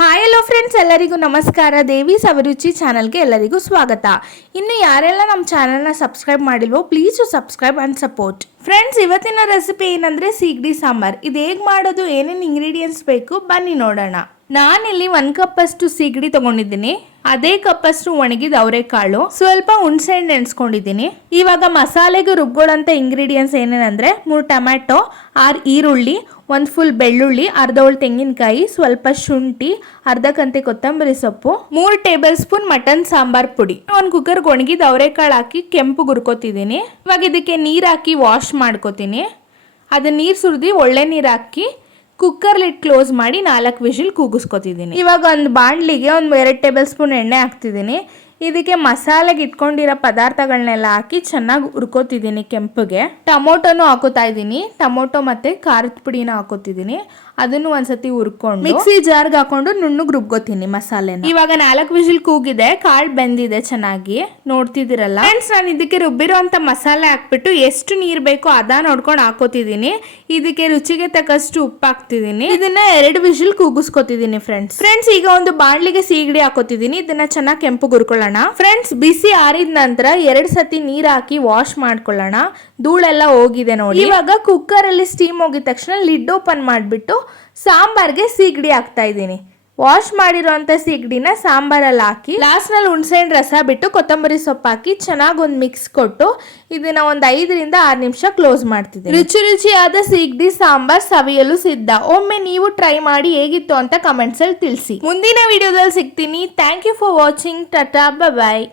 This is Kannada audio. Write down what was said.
ಹಾಯ್ ಹಲೋ ಫ್ರೆಂಡ್ಸ್ ಎಲ್ಲರಿಗೂ ನಮಸ್ಕಾರ. ದೇವಿ ಸವಿರುಚಿ ಚಾನಲ್ಗೆ ಎಲ್ಲರಿಗೂ ಸ್ವಾಗತ. ಇನ್ನು ಯಾರೆಲ್ಲ ನಮ್ಮ ಚಾನಲ್ನ subscribe ಮಾಡಿಲ್ವೋ please subscribe and support friends ಇವತ್ತಿನ ರೆಸಿಪಿ ಏನಂದ್ರೆ ಸೀಗಡಿ ಸಾಂಬಾರ್. ಇದು ಹೇಗೆ ಮಾಡೋದು? ಏನೇನು ಇಂಗ್ರೀಡಿಯೆಂಟ್ಸ್ ಬೇಕು? ಬನ್ನಿ ನೋಡೋಣ. ನಾನಿಲ್ಲಿ ಒಂದು ಕಪ್ಪಷ್ಟು ಸೀಗಡಿ ತಗೊಂಡಿದ್ದೀನಿ. ಅದೇ ಕಪ್ಪಷ್ಟು ಒಣಗಿದ ಅವರೆಕಾಳು. ಸ್ವಲ್ಪ ಹುಣಸೆ ಹಣ್ಣು ನೆನೆಸ್ಕೊಂಡಿದ್ದೀನಿ. ಇವಾಗ ಮಸಾಲೆಗೆ ರುಬ್ಕೊಳ್ಳೋಂಥ ಇಂಗ್ರೀಡಿಯೆಂಟ್ಸ್ ಏನೇನಂದರೆ ಮೂರು ಟೊಮ್ಯಾಟೊ, ಆರು ಈರುಳ್ಳಿ, ಒಂದು ಫುಲ್ ಬೆಳ್ಳುಳ್ಳಿ ಅರ್ಧ ಹೋಳು ತೆಂಗಿನಕಾಯಿ, ಸ್ವಲ್ಪ ಶುಂಠಿ, ಅರ್ಧ ಕಂತೆ ಕೊತ್ತಂಬರಿ ಸೊಪ್ಪು, ಮೂರು ಟೇಬಲ್ ಸ್ಪೂನ್ ಮಟನ್ ಸಾಂಬಾರ್ ಪುಡಿ. ಒಂದು ಕುಕ್ಕರ್ಗೆ ಒಣಗಿದ ಅವರೆಕಾಳು ಹಾಕಿ ಕೆಂಪು ಗುರ್ಕೋತಿದ್ದೀನಿ. ಇವಾಗ ಇದಕ್ಕೆ ನೀರು ಹಾಕಿ ವಾಶ್ ಮಾಡ್ಕೋತೀನಿ. ಅದು ನೀರು ಸುರಿದು ಒಳ್ಳೆ ನೀರು ಹಾಕಿ ಕುಕ್ಕರ್ ಲಿಟ್ ಕ್ಲೋಸ್ ಮಾಡಿ ನಾಲ್ಕು ವಿಷಿಲ್ ಕೂಗಿಸ್ಕೊತಿದ್ದೀನಿ ಇವಾಗ ಒಂದು ಬಾಣಲಿಗೆ ಒಂದು ಎರಡು ಟೇಬಲ್ ಸ್ಪೂನ್ ಎಣ್ಣೆ ಹಾಕ್ತಿದ್ದೀನಿ ಇದಕ್ಕೆ ಮಸಾಲೆಗೆ ಇಟ್ಕೊಂಡಿರೋ ಪದಾರ್ಥಗಳನ್ನೆಲ್ಲ ಹಾಕಿ ಚೆನ್ನಾಗಿ ಹುರ್ಕೋತಿದ್ದೀನಿ ಕೆಂಪಗೆ. ಟೊಮೊಟೊನು ಹಾಕೋತಾ ಇದ್ದೀನಿ. ಟೊಮೊಟೊ ಮತ್ತೆ ಖಾರದ ಪುಡಿನ ಹಾಕೋತಿದ್ದೀನಿ. ಅದನ್ನು ಒಂದ್ಸತಿ ಹುರ್ಕೊಂಡು ಮಿಕ್ಸಿ ಜಾರ್ಗೆ ಹಾಕೊಂಡು ನುಣ್ಣಗೆ ರುಬ್ಕೋತೀನಿ ಮಸಾಲೆ ಇವಾಗ ನಾಲ್ಕು ವಿಷಿಲ್ ಕೂಗಿದೆ. ಕಾಳು ಬೆಂದಿದೆ ಚೆನ್ನಾಗಿ. ನೋಡ್ತಿದ್ದೀರಲ್ಲ? ಫ್ರೆಂಡ್ಸ್ ನಾನು ಇದಕ್ಕೆ ರುಬ್ಬಿರುವಂತ ಮಸಾಲೆ ಹಾಕ್ಬಿಟ್ಟು ಎಷ್ಟು ನೀರ್ ಬೇಕೋ ಅದ ನೋಡ್ಕೊಂಡು ಹಾಕೋತಿದ್ದೀನಿ. ಇದಕ್ಕೆ ರುಚಿಗೆ ತಕ್ಕಷ್ಟು ಉಪ್ಪು ಹಾಕ್ತಿದ್ದೀನಿ. ಇದನ್ನ ಎರಡು ವಿಷಿಲ್ ಕೂಗಿಸ್ಕೊತಿದ್ದೀನಿ ಫ್ರೆಂಡ್ಸ್ ಫ್ರೆಂಡ್ಸ್ ಈಗ ಒಂದು ಬಾಣ್ಲಿಗೆ ಸೀಗಡಿ ಹಾಕೋತಿದ್ದೀನಿ. ಇದನ್ನ ಚೆನ್ನಾಗಿ ಕೆಂಪು ಗುರ್ಕೊಳ್ಳೋಣ ಫ್ರೆಂಡ್ಸ್ ಬಿಸಿ ಆರಿದ ನಂತರ ಎರಡು ಸತಿ ನೀರ್ ಹಾಕಿ ವಾಶ್ ಮಾಡ್ಕೊಳ್ಳೋಣ. ಧೂಳೆಲ್ಲ ಹೋಗಿದೆ ನೋಡಿ. ಇವಾಗ ಕುಕ್ಕರ್ ಅಲ್ಲಿ ಸ್ಟೀಮ್ ಹೋಗಿದ ತಕ್ಷಣ ಲಿಡ್ ಓಪನ್ ಮಾಡಿಬಿಟ್ಟು ಸಾಂಬಾರ್ಗೆ ಸೀಗಡಿ ಹಾಕ್ತಾ ಇದ್ದೀನಿ. ವಾಶ್ ಮಾಡಿರೋಂಥ ಸೀಗಡಿನ ಸಾಂಬಾರಲ್ಲಿ ಹಾಕಿ ಲಾಸ್ಟ್ನಲ್ಲಿ ಹುಣಸೆಹಣ್ಣು ರಸ ಬಿಟ್ಟು ಕೊತ್ತಂಬರಿ ಸೊಪ್ಪು ಹಾಕಿ ಚೆನ್ನಾಗಿ ಒಂದು ಮಿಕ್ಸ್ ಕೊಟ್ಟು ಇದನ್ನ ಒಂದು ಐದರಿಂದ ಆರು ನಿಮಿಷ ಕ್ಲೋಸ್ ಮಾಡ್ತಿದ್ದೆ ರುಚಿ ರುಚಿಯಾದ ಸೀಗಡಿ, ಸಾಂಬಾರ್ ಸವಿಯಲು ಸಿದ್ಧ. ಒಮ್ಮೆ ನೀವು ಟ್ರೈ ಮಾಡಿ ಹೇಗಿತ್ತು ಅಂತ ಕಮೆಂಟ್ಸಲ್ಲಿ ತಿಳಿಸಿ. ಮುಂದಿನ ವಿಡಿಯೋದಲ್ಲಿ ಸಿಗ್ತೀನಿ. Thank you for watching ta-ta bye